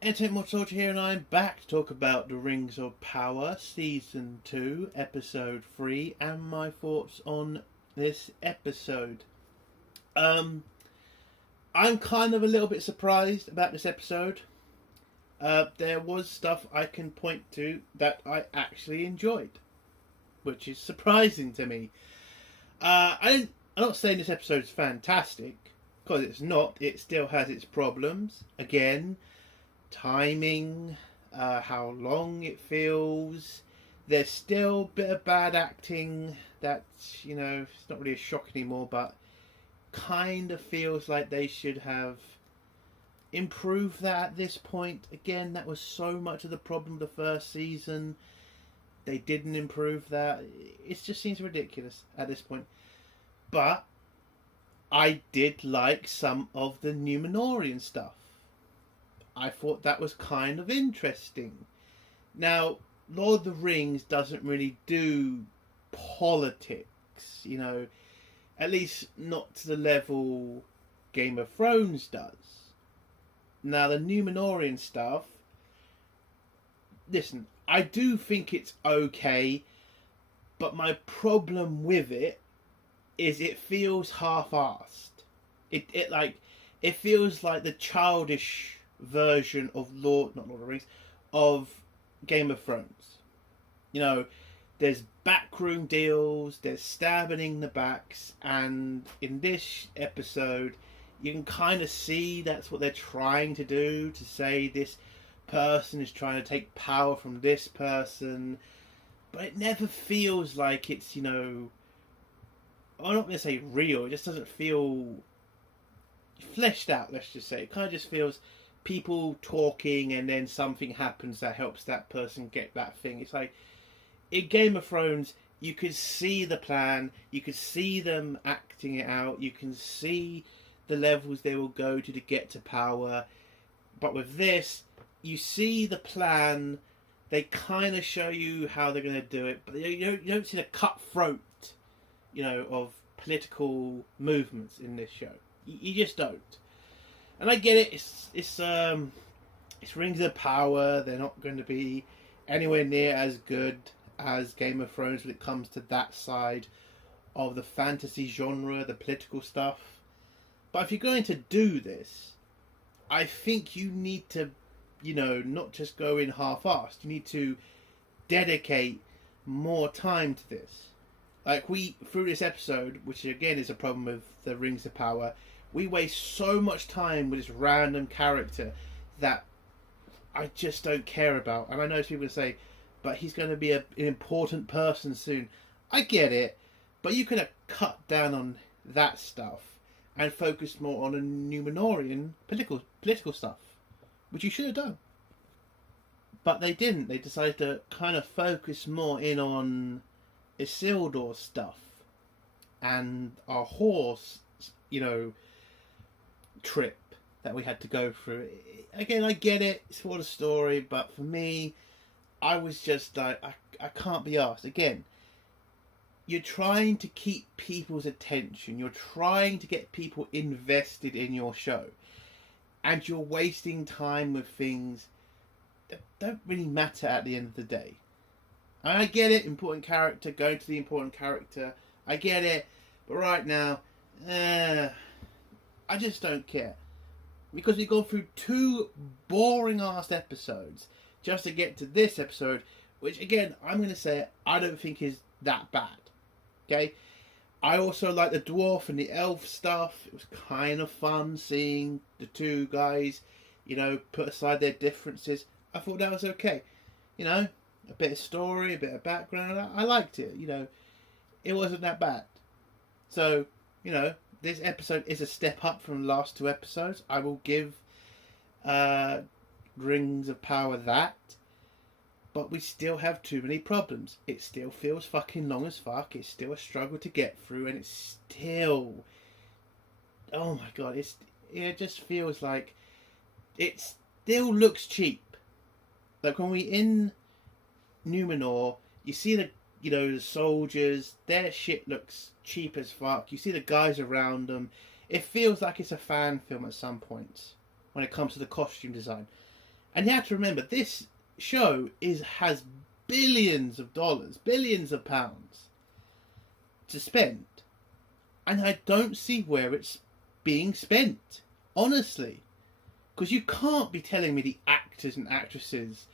Entertainment Soldier here, and I'm back to talk about The Rings of Power, Season 2, Episode 3, and my thoughts on this episode. Um, I'm kind of a little bit surprised about this episode. There was stuff I can point to that I actually enjoyed, which is surprising to me. I'm not saying this episode is fantastic, because it's not. It still has its problems. Again, timing, how long it feels. There's still a bit of bad acting that's, it's not really a shock anymore, but kind of feels like they should have improved that at this point. Again, that was so much of the problem of the first season. They didn't improve that. It just seems ridiculous at this point. But I did like some of the Numenorian stuff. I thought that was kind of interesting. Now, Lord of the Rings doesn't really do politics, at least not to the level Game of Thrones does. Now, the Numenorian stuff, listen, I do think it's okay, but my problem with it is it feels half-assed. It feels like the childish version of not Lord of the Rings, of Game of Thrones. There's backroom deals, there's stabbing in the backs, and in this episode, you can kind of see that's what they're trying to do, to say this person is trying to take power from this person, but it never feels like it's, I'm not going to say real, it just doesn't feel fleshed out, let's just say. It kind of just feels people talking and then something happens that helps that person get that thing. It's like in Game of Thrones, you could see the plan, you could see them acting it out, you can see the levels they will go to get to power. But with this, you see the plan, they kind of show you how they're going to do it, but you don't see the cutthroat, of political movements in this show. You just don't. And I get it. It's Rings of Power. They're not going to be anywhere near as good as Game of Thrones when it comes to that side of the fantasy genre, the political stuff. But if you're going to do this, I think you need to, not just go in half-assed. You need to dedicate more time to this. Like through this episode, which again is a problem with the Rings of Power, we waste so much time with this random character that I just don't care about. And I know people say, but he's going to be an important person soon. I get it, but you could have cut down on that stuff and focused more on a Numenorian political stuff, which you should have done. But they didn't. They decided to kind of focus more in on Isildur stuff and our horse, trip that we had to go through. Again, I get it, it's for the story, but for me, I was just like, I can't be asked. Again, you're trying to keep people's attention, you're trying to get people invested in your show, and you're wasting time with things that don't really matter at the end of the day. And I get it, important character, go to the important character, I get it, but right now, I just don't care. Because we've gone through 2 boring ass episodes just to get to this episode, which again, I'm going to say, I don't think is that bad. Okay? I also like the dwarf and the elf stuff. It was kind of fun seeing the 2 guys, put aside their differences. I thought that was okay. A bit of story, a bit of background. I liked it. It wasn't that bad. So, this episode is a step up from the last 2 episodes. I will give Rings of Power that. But we still have too many problems. It still feels fucking long as fuck. It's still a struggle to get through. And it's still... Oh my god. It just feels like... It still looks cheap. Like when we in Numenor, you see the soldiers, their shit looks cheap as fuck. You see the guys around them. It feels like it's a fan film at some points when it comes to the costume design. And you have to remember, this show has billions of dollars, billions of pounds to spend. And I don't see where it's being spent, honestly. Because you can't be telling me the actors and actresses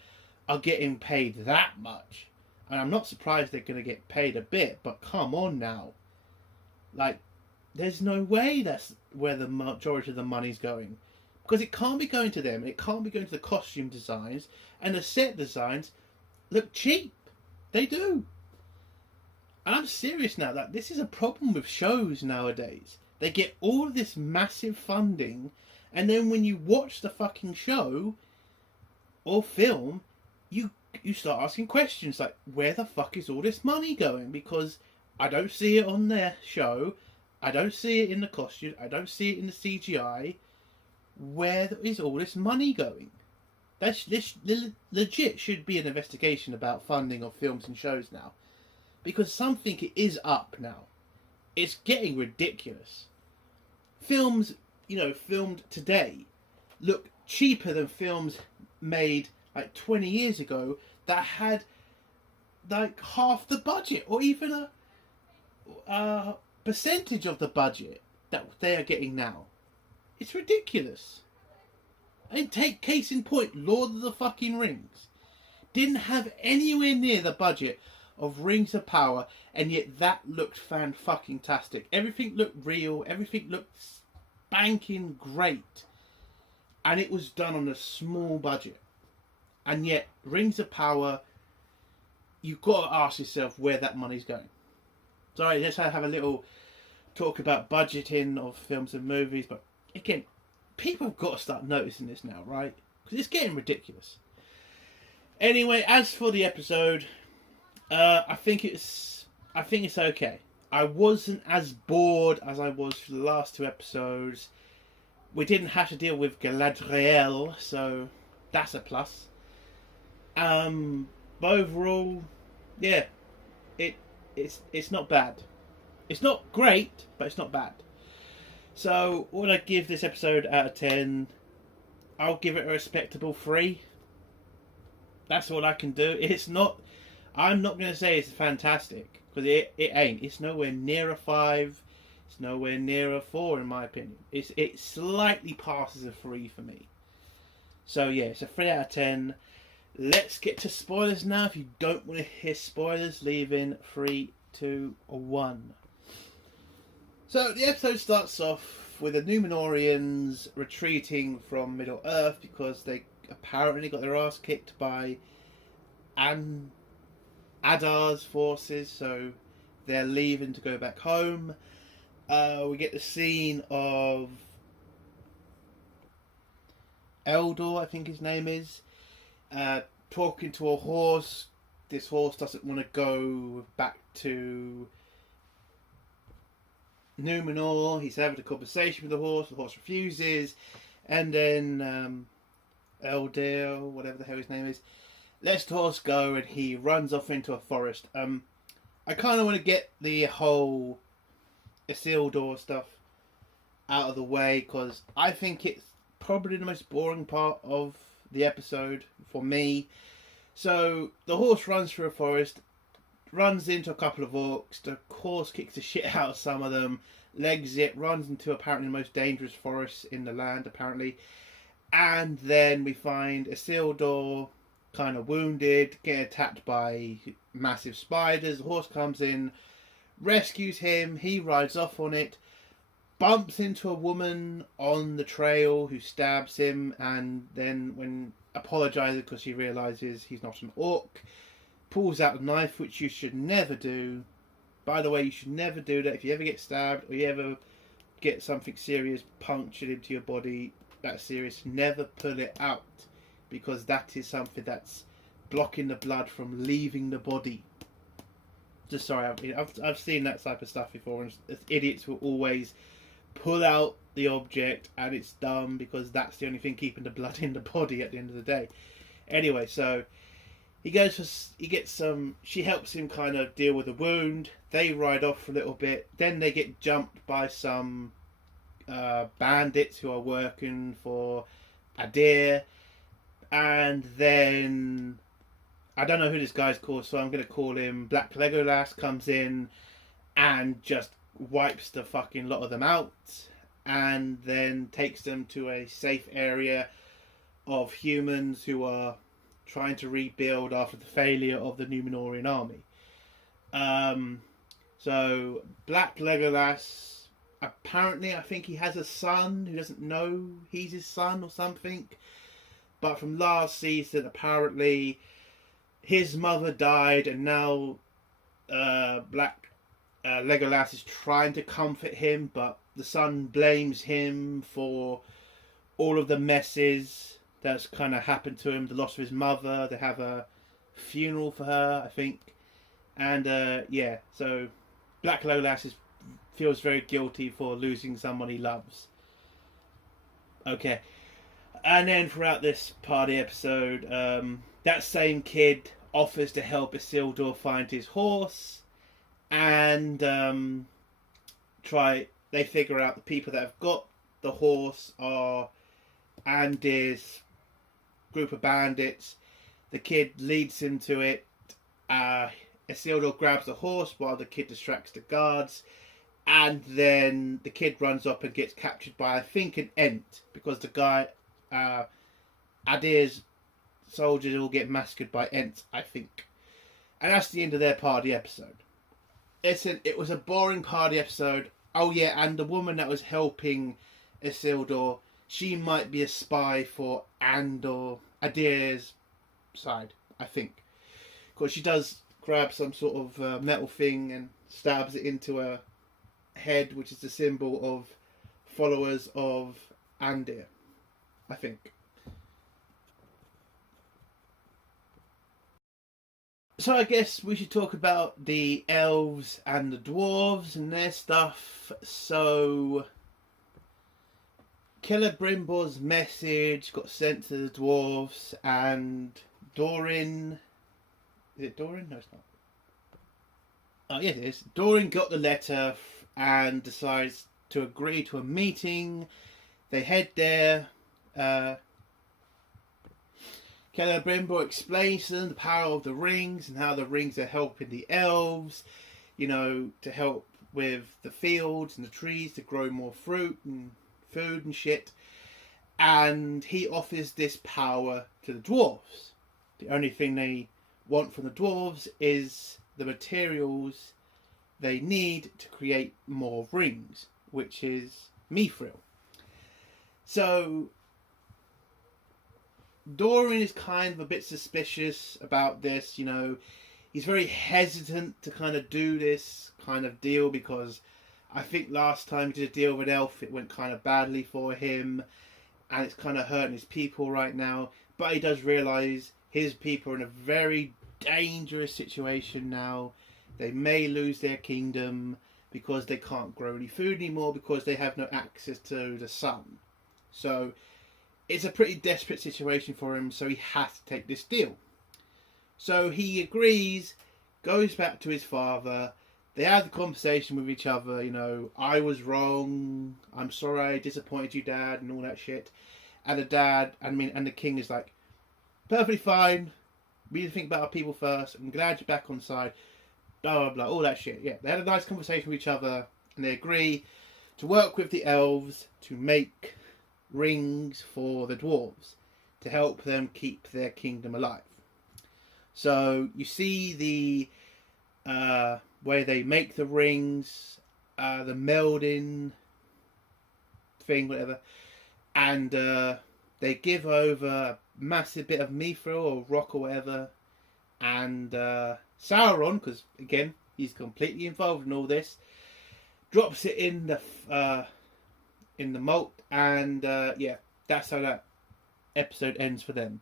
are getting paid that much. And I'm not surprised they're going to get paid a bit, but come on now. Like, there's no way that's where the majority of the money's going. Because it can't be going to them, it can't be going to the costume designs, and the set designs look cheap. They do. And I'm serious now, that this is a problem with shows nowadays. They get all of this massive funding, and then when you watch the fucking show or film, you start asking questions like, where the fuck is all this money going? Because I don't see it on their show, I don't see it in the costumes, I don't see it in the CGI. Where is all this money going? This legit should be an investigation about funding of films and shows now. Because something is up now. It's getting ridiculous. Films, filmed today look cheaper than films made like 20 years ago that had like half the budget or even a percentage of the budget that they are getting now. It's ridiculous. And take case in point, Lord of the fucking Rings didn't have anywhere near the budget of Rings of Power, and yet that looked fan-fucking-tastic. Everything looked real, everything looked spanking great, and it was done on a small budget. And yet, Rings of Power, you've got to ask yourself where that money's going. Sorry, let's have a little talk about budgeting of films and movies, but again, people have got to start noticing this now, right? Because it's getting ridiculous. Anyway, as for the episode, I think it's okay. I wasn't as bored as I was for the last two episodes. We didn't have to deal with Galadriel, so that's a plus. But overall, yeah, it's not bad. It's not great, but it's not bad. So, what would I give this episode out of 10? I'll give it a respectable 3. That's all I can do. I'm not going to say it's fantastic, because it ain't. It's nowhere near a 5. It's nowhere near a 4, in my opinion. It slightly passes a 3 for me. So, yeah, it's a 3 out of 10. Let's get to spoilers now. If you don't want to hear spoilers, leave in 3, 2, or 1. So the episode starts off with the Númenóreans retreating from Middle Earth because they apparently got their ass kicked by Adar's forces, so they're leaving to go back home. We get the scene of Eldor, I think his name is, talking to a horse. This horse doesn't want to go back to Númenor. He's having a conversation with the horse refuses, and then Eldir, whatever the hell his name is, lets the horse go and he runs off into a forest. I kind of want to get the whole Isildur stuff out of the way because I think it's probably the most boring part of the episode for me. So the horse runs through a forest, runs into a couple of orcs, the horse kicks the shit out of some of them, legs it, runs into apparently the most dangerous forest in the land, apparently. And then we find Isildur kind of wounded, getting attacked by massive spiders. The horse comes in, rescues him, he rides off on it, bumps into a woman on the trail who stabs him, and then when apologises because she realises he's not an orc, pulls out a knife, which you should never do. By the way, you should never do that. If you ever get stabbed or you ever get something serious punctured into your body, that's serious, never pull it out, because that is something that's blocking the blood from leaving the body. Just sorry, I've seen that type of stuff before, and idiots will always pull out the object, and it's dumb because that's the only thing keeping the blood in the body at the end of the day. Anyway, so she helps him kind of deal with the wound. They ride off for a little bit. Then they get jumped by some bandits who are working for Adir. And then I don't know who this guy's called, so I'm going to call him Black Legolas, comes in and just wipes the fucking lot of them out, and then takes them to a safe area of humans who are trying to rebuild after the failure of the Númenórean army. So Black Legolas, apparently I think he has a son who doesn't know he's his son or something. But from last season, apparently his mother died, and now Black Legolas is trying to comfort him, but the son blames him for all of the messes that's kind of happened to him. The loss of his mother. They have a funeral for her, I think. And yeah, so Black Legolas feels very guilty for losing someone he loves. Okay. And then throughout this party episode, that same kid offers to help Isildur find his horse, and they figure out the people that have got the horse are Andir's group of bandits. The kid leads him to it. Isildur grabs the horse while the kid distracts the guards, and then the kid runs up and gets captured by, I think, an Ent, because the guy, Adir's soldiers all get massacred by Ents, I think. And that's the end of their party episode. It was a boring party episode. Oh yeah, and the woman that was helping Isildur, she might be a spy for Adir's side, I think. Because she does grab some sort of metal thing and stabs it into her head, which is the symbol of followers of Andir, I think. So I guess we should talk about the elves and the dwarves and their stuff. So Celebrimbor's message got sent to the dwarves, and Dorin... Is it Dorin? No, it's not. Oh, yeah, it is. Dorin got the letter and decides to agree to a meeting. They head there. Celebrimbor explains to them the power of the rings and how the rings are helping the elves, you know, to help with the fields and the trees to grow more fruit and food and shit. And he offers this power to the dwarves. The only thing they want from the dwarves is the materials they need to create more rings, which is mithril. So Dorin is kind of a bit suspicious about this, you know. He's very hesitant to kind of do this kind of deal because I think last time he did a deal with an elf, it went kind of badly for him, and it's kind of hurting his people right now. But he does realise his people are in a very dangerous situation now. They may lose their kingdom because they can't grow any food anymore because they have no access to the sun. So it's a pretty desperate situation for him, so he has to take this deal. So he agrees, goes back to his father. They have the conversation with each other, you know, I was wrong, I'm sorry I disappointed you, Dad, and all that shit. And the king is like, perfectly fine, we need to think about our people first, I'm glad you're back on side, blah, blah, blah, all that shit. Yeah, they had a nice conversation with each other, and they agree to work with the elves to make rings for the dwarves to help them keep their kingdom alive. So you see the way they make the rings, the melding thing, whatever, and they give over a massive bit of mithril or rock or whatever, and Sauron, because again he's completely involved in all this, drops it in the malt, and yeah, that's how that episode ends for them,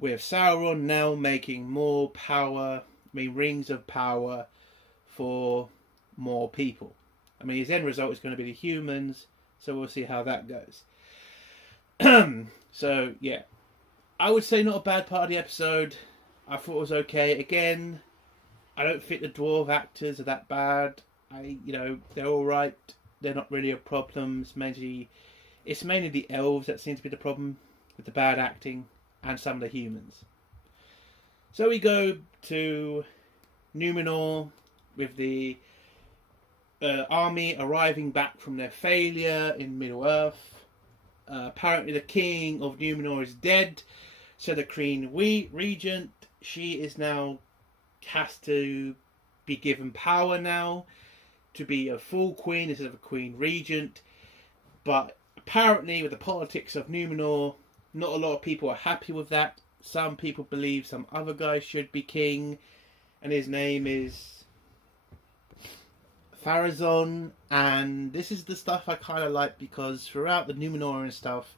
with Sauron now making more power, rings of power for more people. I mean, his end result is going to be the humans, so we'll see how that goes. So yeah, I would say not a bad party episode. I thought it was okay. Again, I don't think the dwarf actors are that bad. They're all right. They're not really a problem. It's mainly the elves that seem to be the problem with the bad acting. and some of the humans. So we go to Numenor with the army arriving back from their failure in Middle-earth. Apparently the king of Numenor is dead, so the Queen Regent, she is now has to be given power now to be a full queen instead of a Queen Regent. But apparently with the politics of Numenor, not a lot of people are happy with that. Some people believe some other guy should be king, and his name is Pharazôn. And this is the stuff I kind of like, because throughout the Numenorean stuff,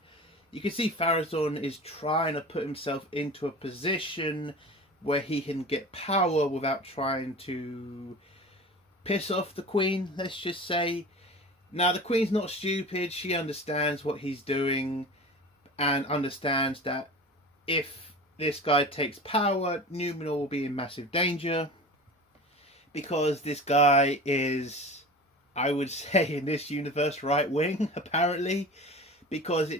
you can see Pharazôn is trying to put himself into a position where he can get power without trying to piss off the Queen, let's just say. Now, the Queen's not stupid. She understands what he's doing and understands that if this guy takes power, Numenor will be in massive danger, because this guy is, I would say, in this universe, right wing, apparently. Because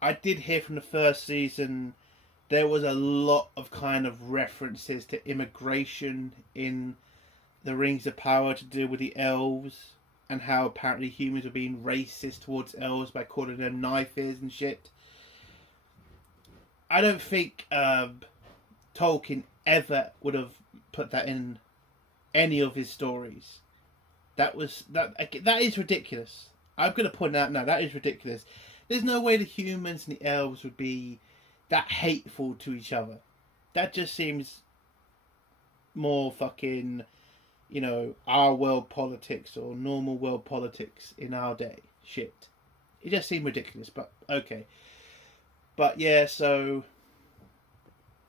I did hear from the first season there was a lot of kind of references to immigration in the Rings of Power to do with the elves, and how apparently humans are being racist towards elves by calling them knifers and shit. I don't think Tolkien ever would have put that in any of his stories. That is ridiculous. I'm going to point out now, that is ridiculous. There's no way the humans and the elves would be that hateful to each other. That just seems more fucking, you know, our world politics or normal world politics in our day shit. It just seemed ridiculous, but okay. But yeah, so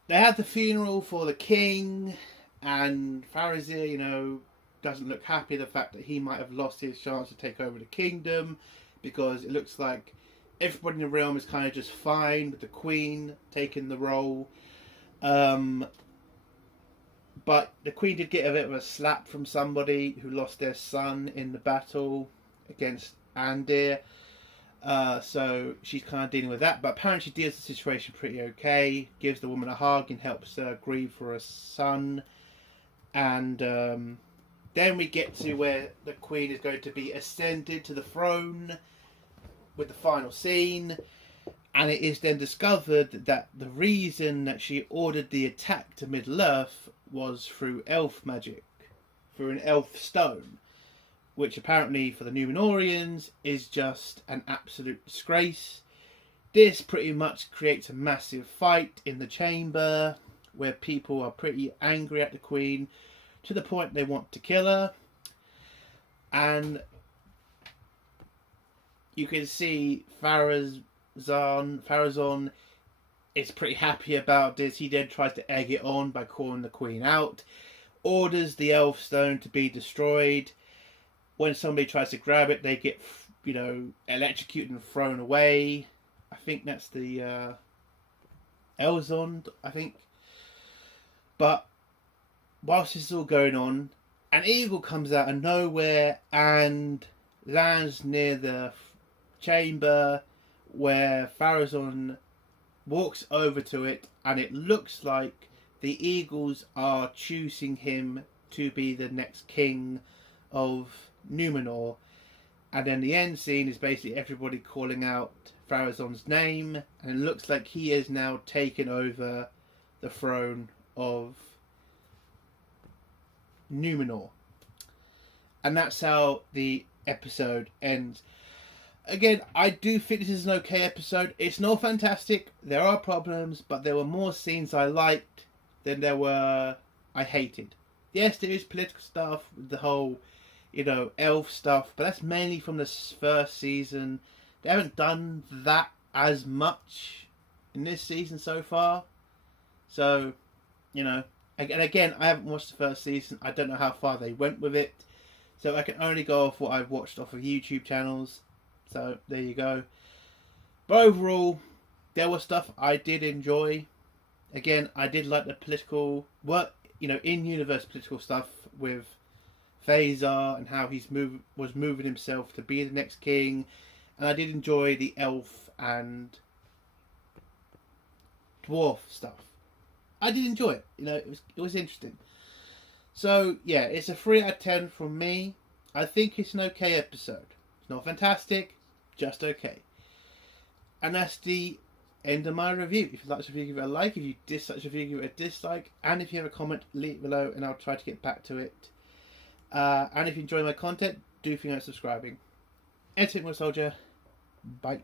they had the funeral for the king, and Farazir, you know, doesn't look happy the fact that he might have lost his chance to take over the kingdom, because it looks like everybody in the realm is kind of just fine with the Queen taking the role. But the Queen did get a bit of a slap from somebody who lost their son in the battle against Andir. So she's kind of dealing with that. But apparently she deals with the situation pretty okay. Gives the woman a hug and helps her grieve for her son. And then we get to where the Queen is going to be ascended to the throne with the final scene. And it is then discovered that the reason that she ordered the attack to Middle-earth was through elf magic, through an elf stone, which apparently for the Numenorians is just an absolute disgrace. This pretty much creates a massive fight in the chamber where people are pretty angry at the Queen to the point they want to kill her. And you can see Pharazôn is pretty happy about this. He then tries to egg it on by calling the Queen out, orders the elf stone to be destroyed. When somebody tries to grab it, they get, you know, electrocuted and thrown away. I think that's the Elrond, I think. But whilst this is all going on, an eagle comes out of nowhere and lands near the chamber, where Pharazôn walks over to it, and it looks like the eagles are choosing him to be the next king of Numenor. And then the end scene is basically everybody calling out Pharazôn's name, and it looks like he is now taken over the throne of Numenor. And that's how the episode ends. Again, I do think this is an okay episode. It's not fantastic. There are problems, but there were more scenes I liked than there were I hated. Yes, there is political stuff with the whole, you know, elf stuff, but that's mainly from the first season. They haven't done that as much in this season so far. So, you know, and again, I haven't watched the first season. I don't know how far they went with it. So I can only go off what I've watched off of YouTube channels. So there you go. But overall, there was stuff I did enjoy. Again, I did like the political work, you know, in-universe political stuff with Pharazôn and how was moving himself to be the next king. And I did enjoy the elf and dwarf stuff. I did enjoy it. You know, it was interesting. So yeah, it's a 3 out of 10 from me. I think it's an okay episode. It's not fantastic, just okay. And that's the end of my review. If you like this review, give it a like. If you dislike the review, give it a dislike. And if you have a comment, leave it below and I'll try to get back to it. And if you enjoy my content, do think about subscribing. Entertainment Soldier. Bye.